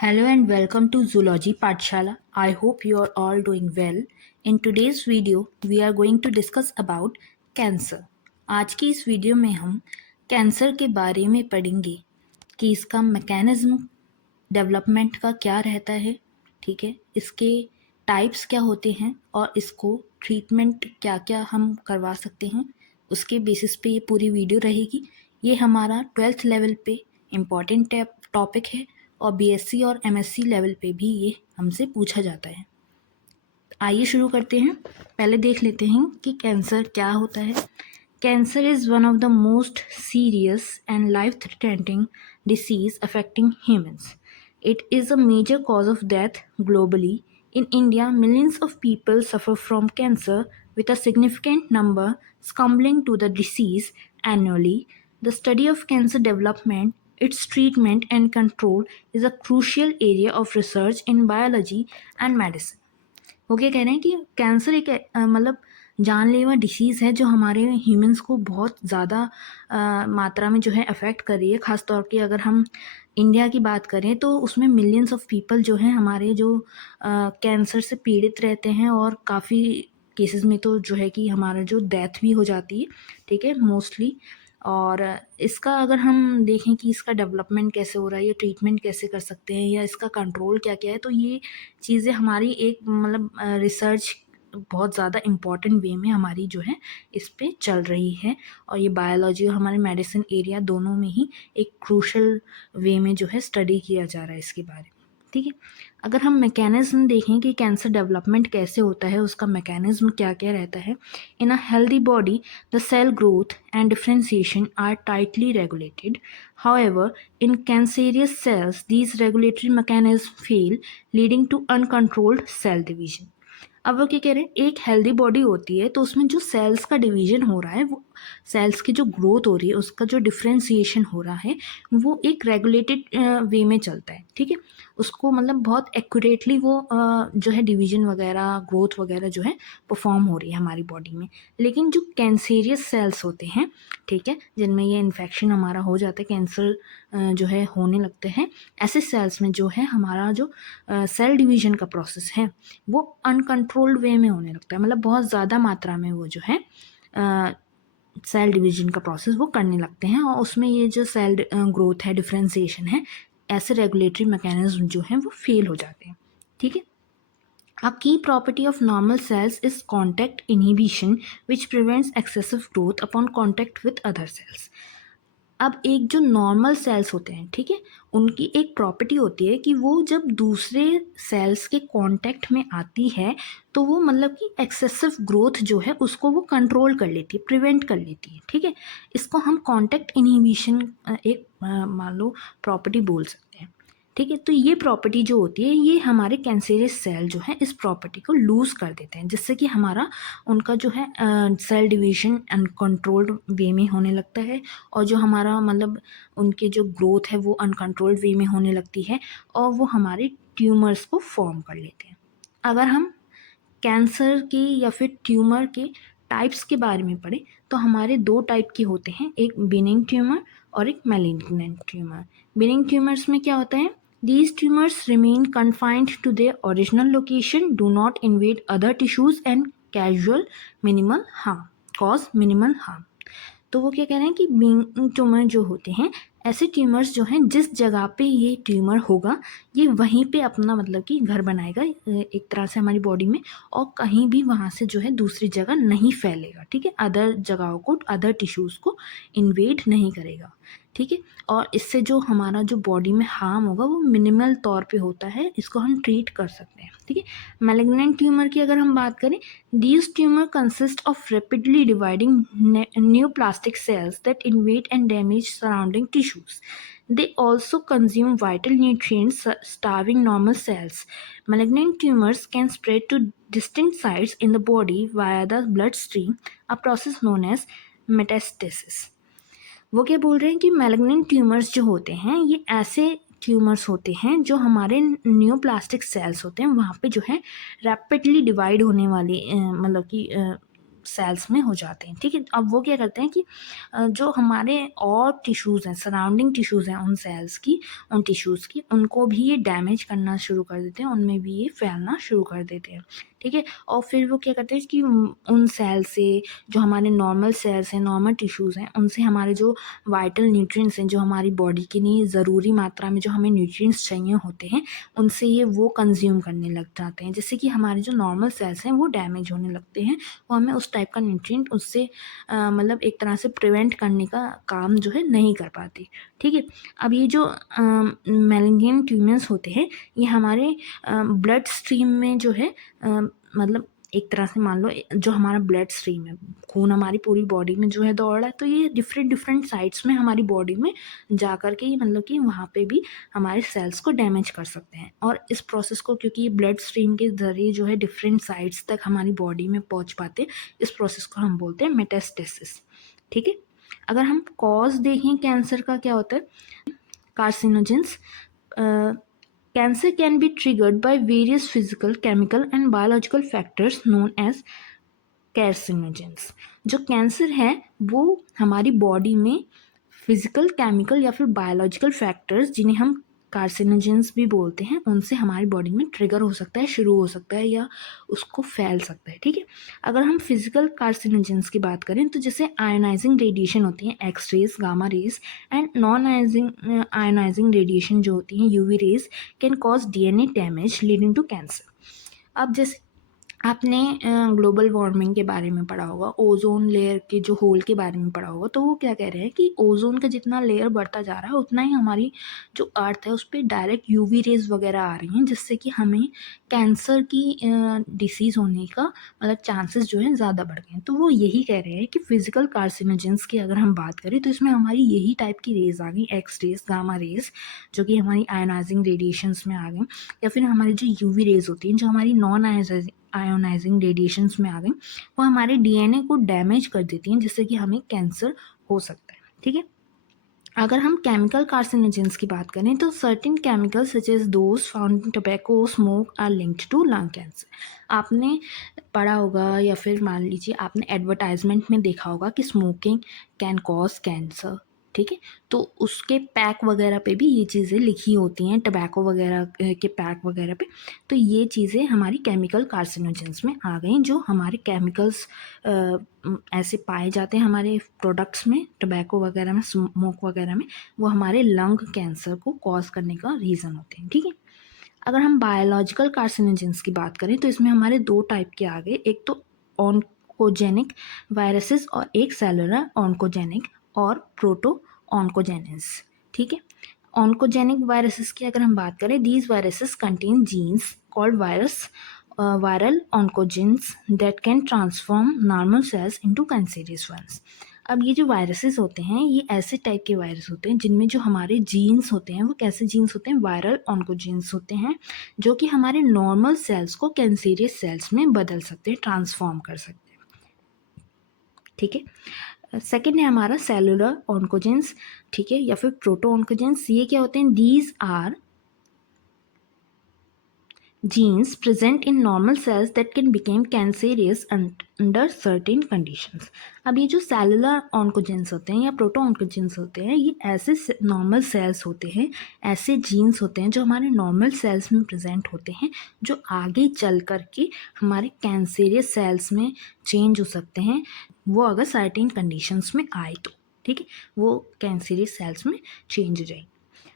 Hello and welcome to Zoology Pathshala. I hope you are all doing well. In today's video, we are going to discuss about cancer. आज की इस video में हम cancer के बारे में पढ़ेंगे कि इसका मैकेनिज्म डेवलपमेंट का क्या रहता है, ठीक है, इसके टाइप्स क्या होते हैं और इसको ट्रीटमेंट क्या क्या हम करवा सकते हैं, उसके बेसिस पे ये पूरी वीडियो रहेगी। ये हमारा 12th लेवल पे इम्पॉर्टेंट टॉपिक है और बीएससी और एमएससी लेवल पे भी ये हमसे पूछा जाता है। आइए शुरू करते हैं। पहले देख लेते हैं कि कैंसर क्या होता है। Cancer is one of the most serious and life threatening disease affecting humans. It is a major cause of death globally. In India, millions of people suffer from cancer, with a significant number succumbing to the disease annually. The study of cancer development, its treatment and control is a crucial area of research in biology and medicine. वो क्या कह रहे हैं कि cancer एक मतलब जानलेवा disease है जो हमारे ह्यूमंस को बहुत ज़्यादा मात्रा में जो है अफेक्ट कर रही है। ख़ास तौर पे अगर हम इंडिया की बात करें तो उसमें मिलियंस ऑफ पीपल जो हैं हमारे जो कैंसर से पीड़ित रहते हैं और काफ़ी केसेस में तो जो है कि हमारा जो डेथ भी हो जाती है, ठीक है, मोस्टली। और इसका अगर हम देखें कि इसका डेवलपमेंट कैसे हो रहा है या ट्रीटमेंट कैसे कर सकते हैं या इसका कंट्रोल क्या क्या है, तो ये चीज़ें हमारी एक मतलब रिसर्च बहुत ज़्यादा इम्पॉर्टेंट वे में हमारी जो है इस पे चल रही है। और ये बायोलॉजी और हमारे मेडिसिन एरिया दोनों में ही एक क्रूशल वे में जो है स्टडी किया जा रहा है इसके बारे में, ठीक है। अगर हम मैकेनिज्म देखें कि कैंसर डेवलपमेंट कैसे होता है, उसका मैकेनिज्म क्या क्या रहता है। In a healthy body the cell growth and differentiation are tightly regulated. However, in cancerous cells, these regulatory mechanisms fail, leading to uncontrolled cell division. अब वो क्या कह रहे हैं, एक हेल्दी बॉडी होती है तो उसमें जो सेल्स का डिवीजन हो रहा है, वो सेल्स की जो ग्रोथ हो रही है, उसका जो डिफरेंशिएशन हो रहा है वो एक रेगुलेटेड वे में चलता है, ठीक है। उसको मतलब बहुत एक्यूरेटली वो जो है डिवीजन वगैरह ग्रोथ वगैरह जो है परफॉर्म हो रही है हमारी बॉडी में। लेकिन जो कैंसेरियस सेल्स होते हैं, ठीक है, जिनमें ये इन्फेक्शन हमारा हो जाता है, कैंसर जो है होने लगते हैं, ऐसे सेल्स में जो है हमारा जो सेल डिवीजन का प्रोसेस है वो अनकंट्रोल्ड वे में होने लगता है। मतलब बहुत ज़्यादा मात्रा में वो जो है सेल डिवीजन का प्रोसेस वो करने लगते हैं और उसमें ये जो सेल ग्रोथ है, डिफरेंशिएशन है, ऐसे रेगुलेटरी मैकेनिज्म जो हैं वो फेल हो जाते हैं, ठीक है। A key property of normal cells is contact inhibition, which prevents excessive growth upon contact with other cells. अब एक जो नॉर्मल सेल्स होते हैं, ठीक है, उनकी एक प्रॉपर्टी होती है कि वो जब दूसरे सेल्स के कांटेक्ट में आती है तो वो मतलब कि एक्सेसिव ग्रोथ जो है उसको वो कंट्रोल कर लेती है, प्रिवेंट कर लेती है, ठीक है। इसको हम कांटेक्ट इनहिबिशन एक मान लो प्रॉपर्टी बोल सकते हैं, ठीक है। तो ये प्रॉपर्टी जो होती है ये हमारे कैंसेरियस सेल जो है इस प्रॉपर्टी को लूज़ कर देते हैं, जिससे कि हमारा उनका जो है सेल डिवीजन अनकंट्रोल्ड वे में होने लगता है और जो हमारा मतलब उनके जो ग्रोथ है वो अनकंट्रोल्ड वे में होने लगती है और वो हमारे ट्यूमर्स को फॉर्म कर लेते हैं। अगर हम कैंसर की या फिर ट्यूमर के टाइप्स के बारे में पढ़ें तो हमारे दो टाइप के होते हैं, एक बिनिंग ट्यूमर और एक मैलिग्नेंट ट्यूमर। बिनिंग ट्यूमर्स में क्या होता है, these tumors remain confined to their original location, do not invade other tissues and cause minimal harm. तो वो क्या कह रहे हैं कि बिनिंग ट्यूमर जो होते हैं, ऐसे ट्यूमर्स जो हैं जिस जगह पे ये ट्यूमर होगा ये वहीं पे अपना मतलब कि घर बनाएगा एक तरह से हमारी बॉडी में, और कहीं भी वहाँ से जो है दूसरी जगह नहीं फैलेगा, ठीक है, अदर जगहों को, अदर टिश्यूज़ को इन्वेड नहीं करेगा, ठीक है। और इससे जो हमारा जो बॉडी में हार्म होगा वो मिनिमल तौर पे होता है, इसको हम ट्रीट कर सकते हैं, ठीक है। मैलिग्नेंट ट्यूमर की अगर हम बात करें, these tumor consist of rapidly dividing neoplastic cells that invade and damage surrounding tissues. They also consume vital nutrients, starving normal cells. Malignant tumors can spread to distant sites in the body via the bloodstream, a process known as metastasis. वो क्या बोल रहे हैं कि malignant tumours जो होते हैं ये ऐसे ट्यूमर्स होते हैं जो हमारे न्यूप्लास्टिक सेल्स होते हैं वहाँ पे जो है रैपिडली डिवाइड होने वाली मतलब कि सेल्स में हो जाते हैं, ठीक है। अब वो क्या करते हैं कि जो हमारे और टिश्यूज़ हैं, सराउंडिंग टिश्यूज़ हैं उन सेल्स की, उन टिश्यूज़ की, उनको भी ये डैमेज करना शुरू कर देते हैं, उनमें भी ये फैलना शुरू कर देते हैं, ठीक है। और फिर वो क्या करते हैं कि उन सेल से, जो हमारे नॉर्मल सेल्स हैं, नॉर्मल टिश्यूज़ हैं, उनसे हमारे जो वाइटल न्यूट्रिएंट्स हैं, जो हमारी बॉडी के लिए ज़रूरी मात्रा में जो हमें न्यूट्रिएंट्स चाहिए होते हैं, उनसे ये वो कंज्यूम करने लग जाते हैं, जिससे कि हमारे जो नॉर्मल सेल्स हैं वो डैमेज होने लगते हैं, वो हमें उस टाइप का न्यूट्रिएंट उससे मतलब एक तरह से प्रिवेंट करने का काम जो है नहीं कर पाती, ठीक है। अब ये जो मैलिग्नेंट ट्यूमर्स होते हैं, ये हमारे ब्लड स्ट्रीम में जो है मतलब एक तरह से मान लो जो हमारा ब्लड स्ट्रीम है, खून हमारी पूरी बॉडी में जो है दौड़ रहा है, तो ये डिफरेंट साइड्स में हमारी बॉडी में जा कर के मतलब कि वहाँ पे भी हमारे सेल्स को डैमेज कर सकते हैं। और इस प्रोसेस को, क्योंकि ये ब्लड स्ट्रीम के ज़रिए जो है डिफरेंट साइड्स तक हमारी बॉडी में पहुँच पाते हैं, इस प्रोसेस को हम बोलते हैं मेटास्टेसिस, ठीक है। अगर हम कॉज देखें कैंसर का क्या होता है, carcinogens, cancer can be triggered by various physical, chemical and biological factors known as carcinogens। जो कैंसर है वो हमारी बॉडी में फिजिकल, केमिकल या फिर बायोलॉजिकल फैक्टर्स, जिन्हें हम कार्सिनोजेंस भी बोलते हैं, उनसे हमारी बॉडी में ट्रिगर हो सकता है, शुरू हो सकता है या उसको फैल सकता है, ठीक है। अगर हम फिजिकल कार्सिनोजेंस की बात करें तो जैसे आयोनाइजिंग रेडिएशन होती हैं, X rays, gamma rays and non ionising radiation जो होती हैं, UV rays, can cause DNA damage leading to cancer. अब जैसे आपने ग्लोबल वार्मिंग के बारे में पढ़ा होगा, ओजोन लेयर के जो होल के बारे में पढ़ा होगा, तो वो क्या कह रहे हैं कि ओजोन का जितना लेयर बढ़ता जा रहा है उतना ही हमारी जो अर्थ है उस पर डायरेक्ट यूवी रेज वगैरह आ रही हैं, जिससे कि हमें कैंसर की डिसीज़ होने का मतलब चांसेस जो है ज़्यादा बढ़ गए हैं। तो वो यही कह रहे हैं कि फिजिकल कार्सिनोजेंस की अगर हम बात करें तो इसमें हमारी यही टाइप की रेज आ गई, एक्स रेज, गामा रेज, जो कि हमारी आयोनाइजिंग रेडिएशंस में आ गई, या फिर हमारी जो यूवी रेज होती हैं जो हमारी नॉन आयोनाइजिंग रेडिएशंस में आ गई, वो हमारे डीएनए को डैमेज कर देती हैं, जिससे कि हमें कैंसर हो सकता है, ठीक है। अगर हम केमिकल कार्सिनोजेंस की बात करें तो certain chemicals such as those found in tobacco smoke are linked to lung cancer. आपने पढ़ा होगा या फिर मान लीजिए आपने एडवर्टाइजमेंट में देखा होगा कि स्मोकिंग कैन कॉज कैंसर, ठीक है। तो उसके पैक वगैरह पे भी ये चीज़ें लिखी होती हैं, टबैको वगैरह के पैक वगैरह पे। तो ये चीज़ें हमारी केमिकल कार्सिनोजेंस में आ गई, जो हमारे केमिकल्स ऐसे पाए जाते हैं हमारे प्रोडक्ट्स में, टबैको वगैरह में, स्मोक वगैरह में, वो हमारे लंग कैंसर को कॉज करने का रीज़न होते हैं, ठीक है। अगर हम बायोलॉजिकल कार्सिनोजेंस की बात करें तो इसमें हमारे दो टाइप के आ गए, एक तो ऑन्कोजेनिक वायरसेस और एक सेलुलर ऑन्कोजेनिक और प्रोटो ऑन्कोजेनेस, ठीक है। ऑन्कोजेनिक वायरसेस की अगर हम बात करें, these viruses contain genes called viral oncogenes that can transform normal cells into cancerous ones. अब ये जो वायरसेस होते हैं ये ऐसे टाइप के वायरस होते हैं जिनमें जो हमारे जीन्स होते हैं वो कैसे जीन्स होते हैं, वायरल ऑन्कोजेंस होते हैं, जो कि हमारे नॉर्मल सेल्स को कैंसरियस सेल्स में बदल सकते हैं, ट्रांसफॉर्म कर सकते हैं, ठीक है। सेकेंड है हमारा सेलुलर ऑन्कोजेंस, ठीक है, या फिर प्रोटो ऑन्कोजेंस। ये क्या होते हैं, these are genes present in normal cells that can become cancerous under certain conditions। अब ये जो सेलुलर ऑन्कोजेंस होते हैं या प्रोटो ऑन्कोजेंस होते हैं, ये ऐसे नॉर्मल सेल्स होते हैं, ऐसे जीन्स होते हैं जो हमारे नॉर्मल सेल्स में प्रेजेंट होते हैं, जो आगे चल कर के हमारे कैंसरियस सेल्स में चेंज हो सकते हैं, वो अगर सर्टेन कंडीशंस में आए तो, ठीक है, वो कैंसरियस सेल्स में चेंज हो जाएगी।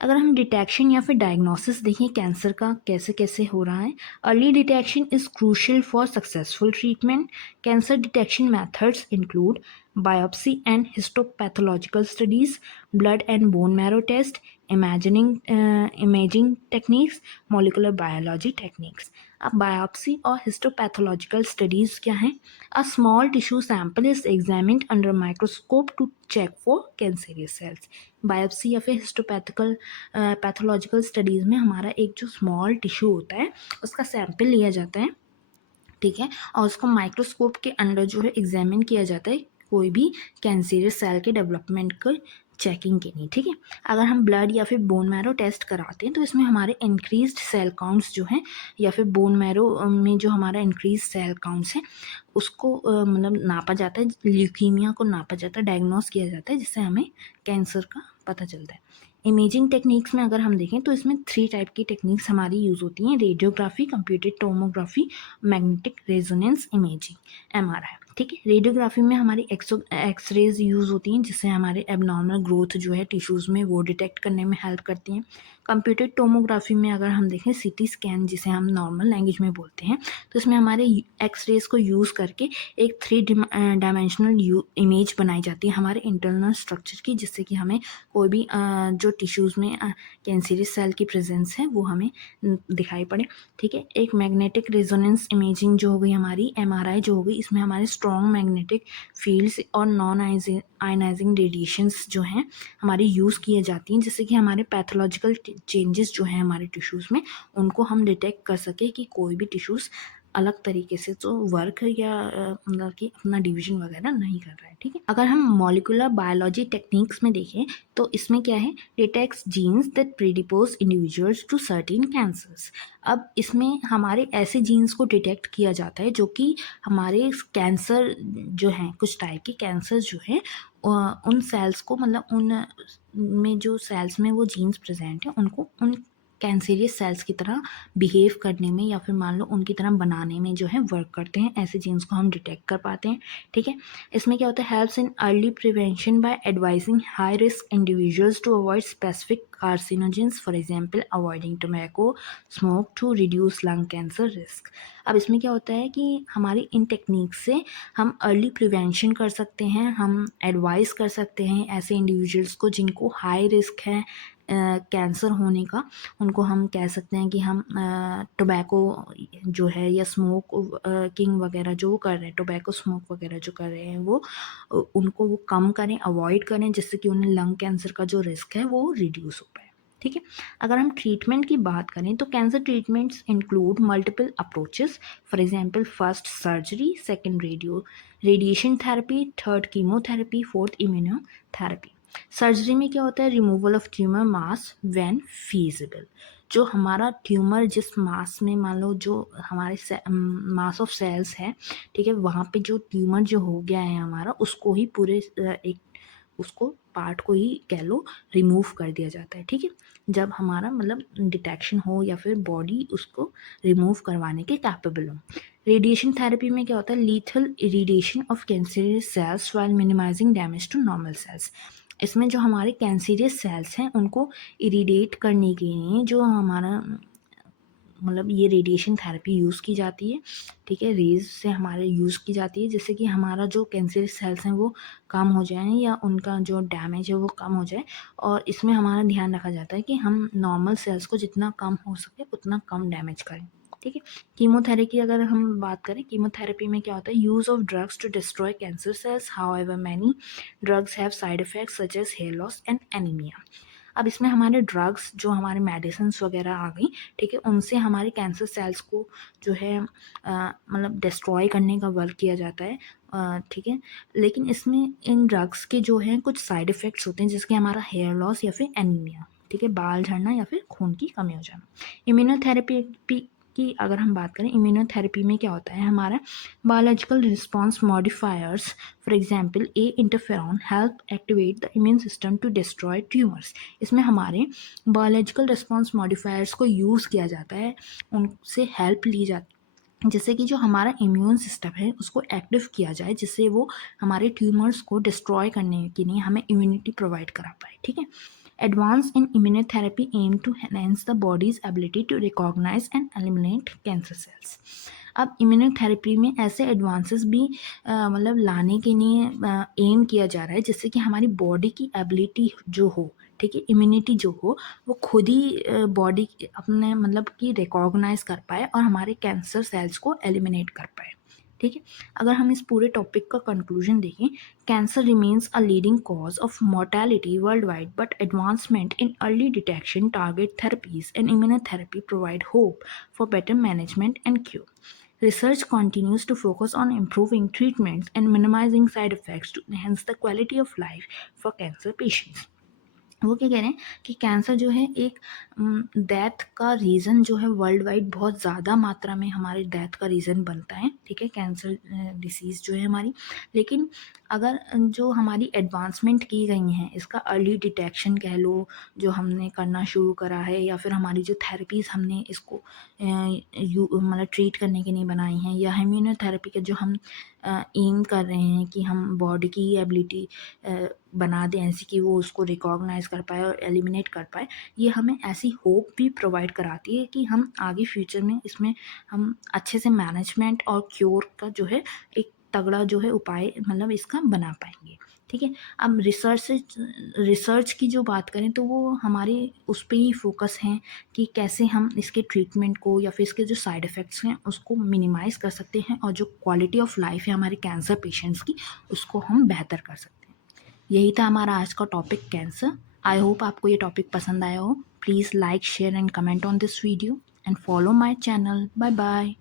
अगर हम डिटेक्शन या फिर डायग्नोसिस देखें कैंसर का कैसे कैसे हो रहा है, early detection is crucial for successful treatment. Cancer detection methods include biopsy and histopathological studies, blood and bone marrow test, imaging techniques, molecular biology techniques। अब बायोप्सी और हिस्टोपैथोलॉजिकल स्टडीज़ क्या हैं? A small tissue sample is examined under microscope to check for cancerous cells. Biopsy या फिर हिस्टोपैथिकल pathological studies में हमारा एक जो स्मॉल टिश्यू होता है उसका सैंपल लिया जाता है, ठीक है, और उसको माइक्रोस्कोप के अंडर जो है एग्जामिन किया जाता है कोई भी कैंसरियस सेल के डेवलपमेंट को चेकिंग के लिए, ठीक है। अगर हम ब्लड या फिर बोन मैरो टेस्ट कराते हैं तो इसमें हमारे इंक्रीज्ड सेल काउंट्स जो हैं या फिर बोन मैरो में जो हमारा इंक्रीज सेल काउंट्स है उसको मतलब नापा जाता है, ल्यूकीमिया को नापा जाता है, डायग्नोस किया जाता है, जिससे हमें कैंसर का पता चलता है। इमेजिंग टेक्निक्स में अगर हम देखें तो इसमें 3 टाइप की टेक्निक्स हमारी यूज़ होती हैं, radiography, computed tomography, magnetic resonance imaging, MRI, ठीक है। रेडियोग्राफी में हमारी एक्सरेज यूज़ होती हैं जिससे हमारे एबनॉर्मल ग्रोथ जो है टिश्यूज़ में वो डिटेक्ट करने में हेल्प करती हैं। कंप्यूटेड टोमोग्राफी में अगर हम देखें सीटी स्कैन, जिसे हम नॉर्मल लैंग्वेज में बोलते हैं, तो इसमें हमारे एक्सरेज को यूज़ करके एक 3 डायमेंशनल इमेज बनाई जाती है हमारे इंटरनल स्ट्रक्चर की, जिससे कि हमें कोई भी जो टिश्यूज़ में कैंसरियस सेल की प्रेजेंस है वो हमें दिखाई पड़े, ठीक है। एक मैग्नेटिक रेजोनेंस इमेजिंग जो हो गई हमारी, एमआरआई जो हो गई, इसमें हमारे स्ट्रॉन्ग मैग्नेटिक फील्ड्स और नॉन आयनाइजिंग रेडिएशंस जो हैं हमारी यूज़ किए जाती हैं, जिससे कि हमारे पैथोलॉजिकल चेंजेस जो हैं हमारे टिश्यूज़ में उनको हम डिटेक्ट कर सके कि कोई भी टिश्यूज़ अलग तरीके से तो वर्क या मतलब कि अपना डिवीजन वगैरह नहीं कर रहा है, ठीक है। अगर हम मॉलिक्यूलर बायोलॉजी टेक्निक्स में देखें तो इसमें क्या है, detects genes that predispose individuals to certain cancers. अब इसमें हमारे ऐसे जीन्स को डिटेक्ट किया जाता है जो कि हमारे कैंसर जो हैं, कुछ टाइप के कैंसर जो हैं उन सेल्स को, मतलब उन में जो सेल्स में वो जीन्स प्रेजेंट हैं उनको उन कैंसरियस सेल्स की तरह बिहेव करने में या फिर मान लो उनकी तरह बनाने में जो है वर्क करते हैं, ऐसे जीन्स को हम डिटेक्ट कर पाते हैं, ठीक है। इसमें क्या होता है, helps in early prevention by advising high risk individuals to avoid specific carcinogens, for example avoiding tobacco smoke to reduce lung cancer risk. अब इसमें क्या होता है कि हमारी इन टेक्निक से हम अर्ली प्रिवेंशन कर सकते हैं, हम एडवाइस कर सकते हैं ऐसे इंडिविजुअल्स को जिनको हाई रिस्क है कैंसर होने का, उनको हम कह सकते हैं कि हम टोबैको जो है या स्मोक किंग वगैरह जो वो कर रहे हैं, टोबैको स्मोक वगैरह जो कर रहे हैं वो उनको वो कम करें, अवॉइड करें, जिससे कि उन्हें लंग कैंसर का जो रिस्क है वो रिड्यूस हो पाए, ठीक है। अगर हम ट्रीटमेंट की बात करें तो cancer treatments include multiple approaches, for example first surgery, second radiation therapy, third chemotherapy, fourth immunotherapy. Surgery में क्या होता है, removal of tumour mass when feasible, जो हमारा ट्यूमर जिस मास में, मान लो जो हमारे मास ऑफ सेल्स है, ठीक है, वहाँ पे जो ट्यूमर जो हो गया है हमारा, उसको ही पूरे एक उसको पार्ट को ही कह लो रिमूव कर दिया जाता है, ठीक है, जब हमारा मतलब डिटेक्शन हो या फिर बॉडी उसको रिमूव करवाने के कैपेबल हो। रेडिएशन थेरेपी में क्या होता है, lethal irradiation of cancerous cells while minimising damage to normal cells. इसमें जो हमारे कैंसरियस सेल्स हैं उनको इरिडेट करने के लिए जो हमारा मतलब ये रेडिएशन थेरेपी यूज़ की जाती है, ठीक है, रेज से हमारे यूज़ की जाती है, जिससे कि हमारा जो कैंसरियस सेल्स हैं वो कम हो जाएं या उनका जो डैमेज है वो कम हो जाए। और इसमें हमारा ध्यान रखा जाता है कि हम नॉर्मल सेल्स को जितना कम हो सके उतना कम डैमेज करें, ठीक है। कीमोथेरेपी अगर हम बात करें, कीमोथेरेपी में क्या होता है, use of drugs to destroy cancer cells, however many drugs have side effects such as hair loss and anaemia. अब इसमें हमारे ड्रग्स जो हमारे मेडिसिन वगैरह आ गई, ठीक है, उनसे हमारे कैंसर सेल्स को जो है मतलब डिस्ट्रॉय करने का वर्क किया जाता है, ठीक है। लेकिन इसमें इन ड्रग्स के जो हैं कुछ साइड इफ़ेक्ट्स होते हैं, जिसके हमारा हेयर लॉस या फिर एनीमिया, ठीक है, बाल झड़ना या फिर खून की कमी हो जाना। इम्यूनोथेरेपी की अगर हम बात करें, इम्यूनोथेरेपी में क्या होता है, हमारा biological response modifiers, for example a interferon help activate the immune system to destroy tumours. इसमें हमारे बायोलॉजिकल रिस्पॉन्स मॉडिफायर्स को यूज़ किया जाता है, उनसे हेल्प ली जाती है, जिससे कि जो हमारा इम्यून सिस्टम है उसको एक्टिव किया जाए, जिससे वो हमारे ट्यूमर्स को डिस्ट्रॉय करने के लिए हमें इम्यूनिटी प्रोवाइड करा पाए, ठीक है। Advance in immunotherapy aim to enhance the body's ability to recognize and eliminate cancer cells. अब इम्यूनोथेरेपी में ऐसे एडवांसेस भी मतलब लाने के लिए एम किया जा रहा है, जिससे कि हमारी बॉडी की एबिलिटी जो हो, ठीक है, इम्यूनिटी जो हो वो खुद ही बॉडी अपने मतलब कि रिकॉग्नाइज कर पाए और हमारे कैंसर सेल्स को एलिमिनेट कर पाए, ठीक है। अगर हम इस पूरे टॉपिक का कंक्लूजन देखें, cancer remains a leading cause of mortality worldwide, but advancement in early detection, target therapies, and immunotherapy provide hope for better management and cure. Research continues to focus on improving treatments and minimizing side effects to enhance the quality of life for cancer patients. वो क्या कह रहे हैं कि cancer जो है एक death का रीज़न जो है वर्ल्ड वाइड बहुत ज़्यादा मात्रा में हमारे डेथ का रीज़न बनता है, ठीक है, कैंसर डिसीज़ जो है हमारी। लेकिन अगर जो हमारी एडवांसमेंट की गई हैं, इसका अर्ली डिटेक्शन कह लो, जो हमने करना शुरू करा है, या फिर हमारी जो थेरेपीज़ हमने इसको मतलब ट्रीट करने के लिए बनाई हैं, या इम्यूनोथेरेपी का जो हम एम कर रहे हैं कि हम बॉडी की एबिलिटी बना दें ऐसी कि वो उसको रिकॉग्नाइज़ कर पाए और एलिमिनेट कर पाए, ये हमें ऐसी होप भी प्रोवाइड कराती है कि हम आगे फ्यूचर में इसमें हम अच्छे से मैनेजमेंट और क्योर का जो है एक तगड़ा जो है उपाय मतलब इसका बना पाएंगे, ठीक है। अब रिसर्च की जो बात करें तो वो हमारे उस पर ही फोकस हैं कि कैसे हम इसके ट्रीटमेंट को या फिर इसके जो साइड इफ़ेक्ट्स हैं उसको मिनिमाइज़ कर सकते हैं, और जो क्वालिटी ऑफ लाइफ है हमारे कैंसर पेशेंट्स की उसको हम बेहतर कर सकते हैं। यही था हमारा आज का टॉपिक कैंसर। आई होप आपको ये टॉपिक पसंद आया हो। Please like share and comment on this video and follow my channel. Bye bye.